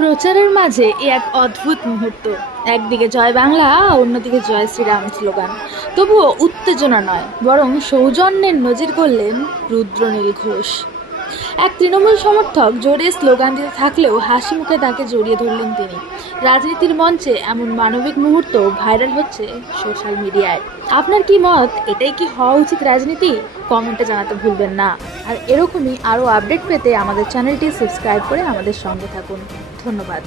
প্রচারের মাঝে এক অদ্ভুত মুহূর্ত। একদিকে জয় বাংলা, অন্যদিকে জয় শ্রীরাম স্লোগান। তবুও উত্তেজনা নয়, বরং সৌজন্যের নজির করলেন রুদ্রনীল ঘোষ। এক তৃণমূল সমর্থক জোরে স্লোগান দিতে থাকলেও হাসি মুখে তাকে জড়িয়ে ধরলেন তিনি। রাজনীতির মঞ্চে এমন মানবিক মুহূর্ত ভাইরাল হচ্ছে সোশ্যাল মিডিয়ায়। আপনার কি মত? এটাই কি হওয়া উচিত রাজনীতি? কমেন্টে জানাতে ভুলবেন না। আর এরকমই আরও আপডেট পেতে আমাদের চ্যানেলটি সাবস্ক্রাইব করে আমাদের সঙ্গে থাকুন। ধন্যবাদ।